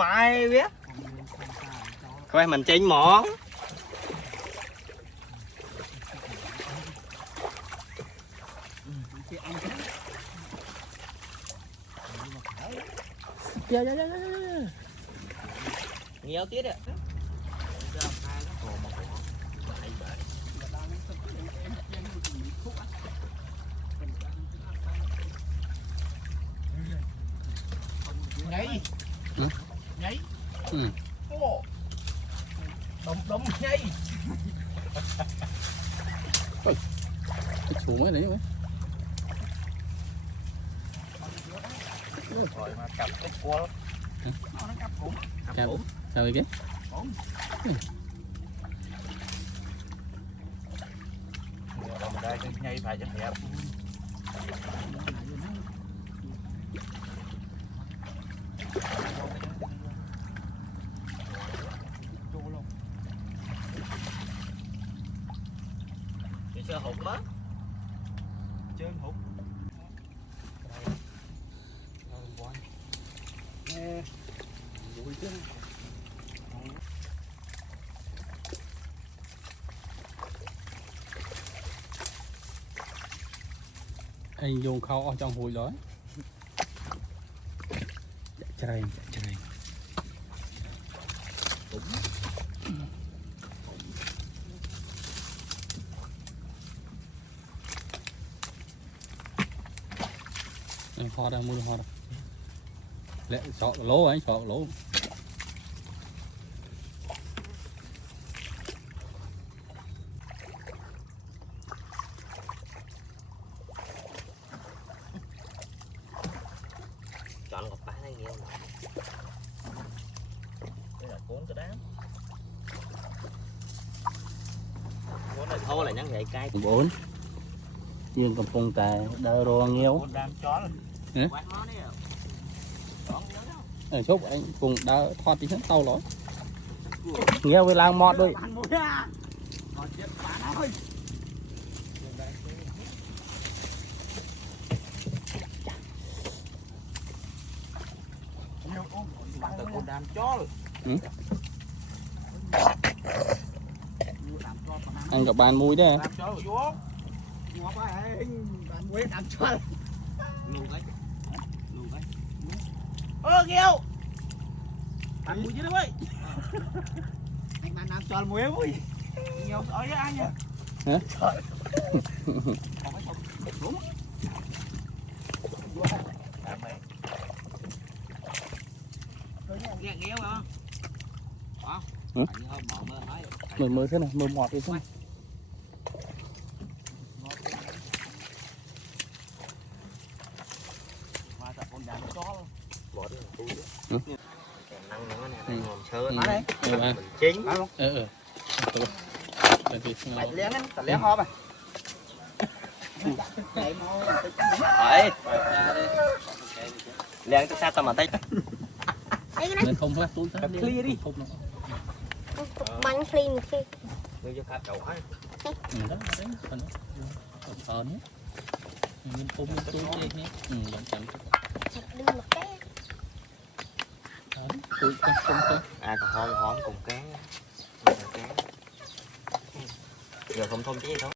Mai biết coi mình chinh mỏ nhiều tiết ạ. Nhảy nhảy đom nhảy cái chủ mới đấy mấy rồi mà cặp cái cua nó cặp cũng sao vậy cái đây nhảy phải cho đẹp. Thì sơ hụt đó chơi hụt nè vui chứ anh dùng khâu ở trong hùi đó chạy ho ra mua ho ra lẹ sọ lố ấy sọ lố chọn một bả này nhiều đây là cuốn cái đám cuốn này thôi là nhắn vậy cay 4 dương cầm phong tà đỡ rô nghêu chốt anh cùng đỡ thoát tí hết tàu lối nghêu với lang mọt đôi đám chó anh gặp bàn mùi đấy ơ kêu ăn muối chứ đâu ơi anh bạn làm tròn muối ơi nhiều sỏi với anh nhá hả nghe nghe không mơ thế này mơ mọt đi thế này chín bạch lén á tao lén ho mà đấy lén cái sao tao mà thấy nên không phát túi clear đi bánh clean khi đưa cho khách đầu ấy đó đấy còn nhé mình không túi nhé bạn chậm đưa một cái túi không à còn hom cùng cán giờ không thông chứ gì thôi